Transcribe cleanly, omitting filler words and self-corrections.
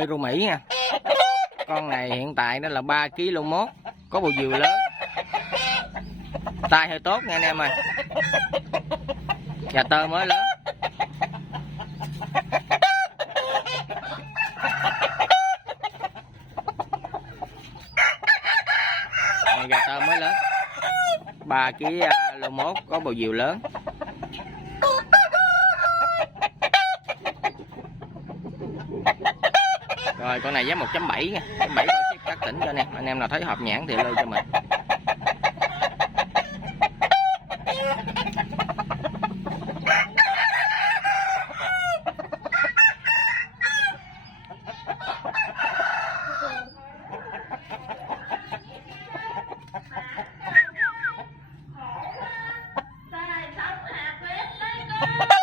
Peru Mỹ nha. Con này hiện tại nó là 3 kg mốt, có bầu dìu lớn, tai hơi tốt nha anh em ơi, và tơ mới lớn. Đây, gà tơ mới lớn, 3 kg mốt, có bầu dìu lớn. Rồi con này giá 1.7 nha, 1.7 bao ship các tỉnh cho anh em nào thấy hợp nhãn thì lưu cho mình. Sống hạt liệt đấy con.